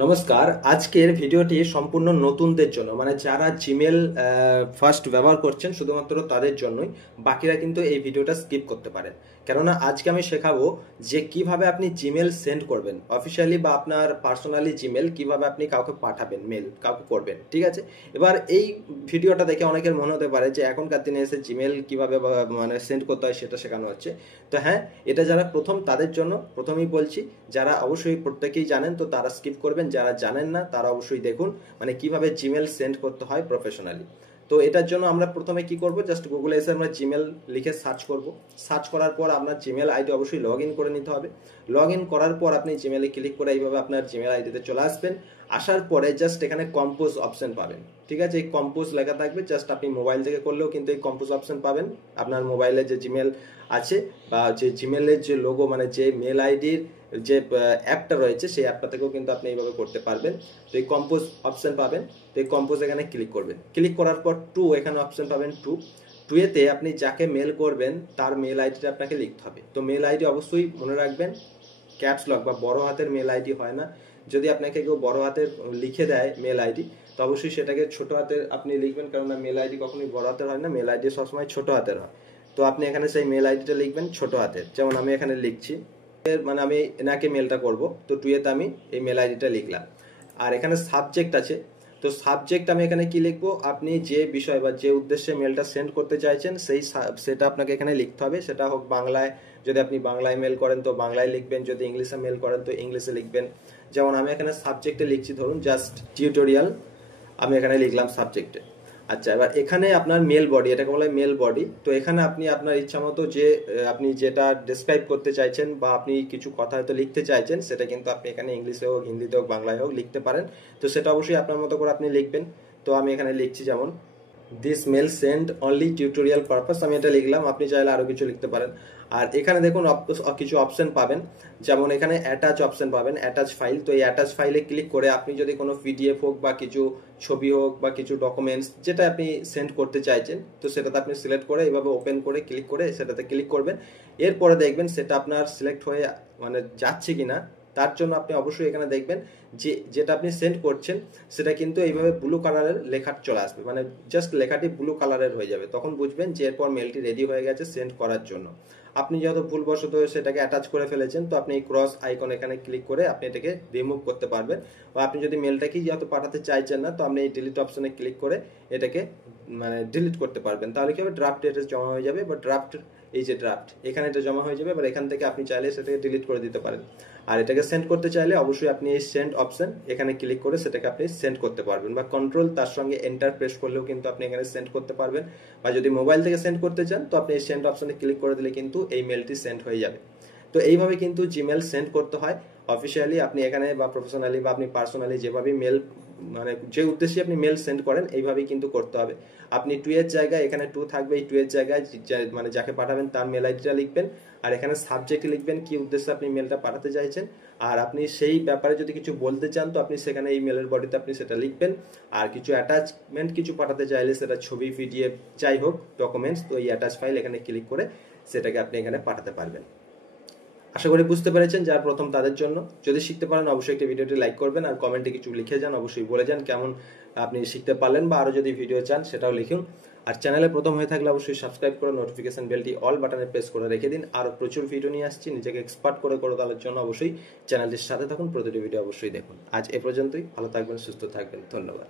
নমস্কার। আজকের ভিডিওটি সম্পূর্ণ নতুনদের জন্য, মানে যারা জিমেল ফার্স্ট ব্যবহার করছেন শুধুমাত্র তাদের জন্যই। বাকিরা কিন্তু এই ভিডিওটা স্কিপ করতে পারেন, কেননা আজকে আমি শেখাবো যে কিভাবে আপনি জিমেল সেন্ড করবেন অফিসিয়ালি, বা আপনার পার্সোনালি জিমেল কিভাবে আপনি কাউকে পাঠাবেন, মেল কাউকে করবেন। ঠিক আছে, এবার এই ভিডিওটা দেখে অনেকের মনে হতে পারে যে এখনকার দিনে এসে জিমেল কিভাবে মানে সেন্ড করতে হয় সেটা শেখানো হচ্ছে। তো হ্যাঁ, এটা যারা প্রথম তাদের জন্য প্রথমেই বলছি। যারা অবশ্যই প্রত্যেকেই জানেন তো তারা স্কিপ করবেন, যারা জানেন না তারা অবশ্যই দেখুন মানে কিভাবে জিমেল সেন্ড করতে হয় প্রফেশনালি। তো এটার জন্য আমরা প্রথমে কি করব, জাস্ট গুগলে এসে আমরা জিমেল লিখে সার্চ করব। সার্চ করার পর আপনার জিমেল আইডি অবশ্যই লগ ইন করে নিতে হবে। লগ ইন করার পর আপনি জিমেলে ক্লিক করে এইভাবে আপনার জিমেল আইডিতে চলে আসবেন। আসার পরে জাস্ট এখানে কম্পোজ অপশন পাবেন। ঠিক আছে, এই কম্পোজ লেখা থাকবে, জাস্ট আপনি মোবাইল থেকে করলেও কিন্তু এই কম্পোজ অপশন পাবেন। আপনার মোবাইলে যে জিমেল আছে বা যে জিমেলের যে লোগো, মানে যে মেল আইডির যে অ্যাপটা রয়েছে সেই অ্যাপটা থেকেও কিন্তু আপনি এইভাবে করতে পারবেন। তো এই কম্পোজ অপশন পাবেন, তো এই কম্পোজ এখানে ক্লিক করবেন। ক্লিক করার পর টু এখানে অপশন পাবেন, টু এতে আপনি যাকে মেল করবেন তার মেল আইডিটা আপনাকে লিখতে হবে। তো মেল আইডি অবশ্যই মনে রাখবেন ক্যাপস লক বা বড় হাতের মেল আইডি হয় না। যদি আপনাকে কেউ বড় হাতের লিখে দেয় মেল আইডি, তো অবশ্যই সেটাকে ছোট হাতের আপনি লিখবেন, কেননা মেল আইডি কখনোই বড় হাতের হয় না, মেল আইডি সবসময় ছোট হাতের হয়। তো আপনি এখানে সেই মেল আইডিটা লিখবেন ছোট হাতের, যেমন আমি এখানে লিখছি। মানে আমি এনাকে মেলটা করব, তো টুয়েতে আমি এই মেল আইডিটা লিখলাম। আর এখানে সাবজেক্ট আছে, তো সাবজেক্ট আমি এখানে কি লিখবো, আপনি যে বিষয় বা যে উদ্দেশ্যে মেলটা সেন্ড করতে চাইছেন সেটা আপনাকে এখানে লিখতে হবে। সেটা হোক বাংলায়, যদি আপনি বাংলায় মেল করেন তো বাংলায় লিখবেন, যদি ইংলিশে মেল করেন তো ইংলিশে লিখবেন। যেমন আমি এখানে সাবজেক্টে লিখছি, ধরুন জাস্ট টিউটোরিয়াল, আমি এখানে লিখলাম সাবজেক্টে। আচ্ছা, এবার এখানে আপনার মেল বডি, এটাকে বলা হয় মেল বডি। তো এখানে আপনি আপনার ইচ্ছা মতো যে আপনি যেটা ডেসক্রাইব করতে চাইছেন বা আপনি কিছু কথা হয়তো লিখতে চাইছেন, সেটা কিন্তু আপনি এখানে ইংলিশে হোক, হিন্দিতে হোক, বাংলায় হোক লিখতে পারেন। তো সেটা অবশ্যই আপনার মতো করে আপনি লিখবেন। তো আমি এখানে লিখছি যেমন this mail send only tutorial purpose, আমি এটা লিখলাম। আপনি চাইলে আরো কিছু লিখতে পারেন। আর এখানে দেখুন কিছু অপশন পাবেন, যেমন এখানে অ্যাটাচ অপশন পাবেন, অ্যাটাচ ফাইল। তো এই অ্যাটাচ ফাইলে ক্লিক করে আপনি যদি কোনো পিডিএফ হোক বা কিছু ছবি হোক বা কিছু ডকুমেন্টস যেটা আপনি সেন্ড করতে চাইছেন, তো সেটাতে আপনি সিলেক্ট করে এইভাবে ওপেন করে ক্লিক করে সেটাতে ক্লিক করবেন। এরপরে দেখবেন সেটা আপনার সিলেক্ট হয়ে মানে যাচ্ছে কিনা, তার জন্য আপনি অবশ্যই এখানে দেখবেন যে যেটা আপনি সেন্ড করছেন সেটা কিন্তু এইভাবে ব্লু কালারের লেখা চলে আসবে, মানে জাস্ট লেখাটি ব্লু কালারের হয়ে যাবে। তখন বুঝবেন যে এরপর মেলটি রেডি হয়ে গেছে সেন্ড করার জন্য। আপনি যেহেতু ভুলবশত সেটাকে অ্যাটাচ করে ফেলেছেন, তো আপনি এই ক্রস আইকন এখানে ক্লিক করে আপনি এটাকে রিমুভ করতে পারবেন। বা আপনি যদি মেলটাকে যেহেতু পাঠাতে চাইছেন না, তো আপনি এই ডিলিট অপশনে ক্লিক করে এটাকে মানে ডিলিট করতে পারবেন। তাহলে কি হবে, ড্রাফট এটা জমা হয়ে যাবে, বা ড্রাফট, এই যে ড্রাফট এখানে এটা জমা হয়ে যাবে। এবার এখান থেকে আপনি চাইলে সেটাকে ডিলিট করে দিতে পারেন। আর এটাকে সেন্ড করতে চাইলে অবশ্যই আপনি এই সেন্ড অপশন এখানে ক্লিক করে সেটাকে আপনি সেন্ড করতে পারবেন, বা কন্ট্রোল তার সঙ্গে এন্টার প্রেস করলেও কিন্তু আপনি এখানে সেন্ড করতে পারবেন। বা যদি মোবাইল থেকে সেন্ড করতে চান তো আপনি এই সেন্ড অপশনে ক্লিক করে দিলে কিন্তু এই মেলটি সেন্ড হয়ে যাবে। তো এইভাবে কিন্তু জিমেল সেন্ড করতে হয় অফিসিয়ালি। আপনি এখানে বা প্রফেশনালি বা আপনি পার্সোনালি যেভাবে মেল, মানে যে উদ্দেশ্যে আপনি মেল সেন্ড করেন এইভাবেই কিন্তু করতে হবে। আপনি টু এর জায়গায় এখানে টু থাকবে, এই টু এর জায়গায় মানে যাকে পাঠাবেন তার মেল আইডিটা লিখবেন। আর এখানে সাবজেক্ট লিখবেন কি উদ্দেশ্যে আপনি মেলটা পাঠাতে চাইছেন। আর আপনি সেই ব্যাপারে যদি কিছু বলতে চান তো আপনি সেখানে এই মেলের বডিতে আপনি সেটা লিখবেন। আর কিছু অ্যাটাচমেন্ট কিছু পাঠাতে চাইলে সেটা ছবি, পিডিএফ, যাই হোক ডকুমেন্টস, তো এই অ্যাটাচ ফাইল এখানে ক্লিক করে সেটাকে আপনি এখানে পাঠাতে পারবেন। আশা করি বুঝতে পেরেছেন, যার প্রথম তাদের জন্য। যদি শিখতে পারেন অবশ্যই একটি ভিডিওটি লাইক করবেন, আর কমেন্টে কিছু লিখে যান, অবশ্যই বলে যান কেমন আপনি শিখতে পারলেন, বা আরো যদি ভিডিও চান সেটাও লিখুন। আর চ্যানেলে প্রথম হয়ে থাকলে অবশ্যই সাবস্ক্রাইব করে নোটিফিকেশন বেলটি অল বাটনে প্রেস করে রেখে দিন। আরো প্রচুর ভিডিও নিয়ে আসছি, নিজেকে এক্সপার্ট করে তোলার জন্য অবশ্যই চ্যানেলটির সাথে থাকুন, প্রতিটি ভিডিও অবশ্যই দেখুন। আজ এ পর্যন্তই, ভালো থাকবেন, সুস্থ থাকবেন, ধন্যবাদ।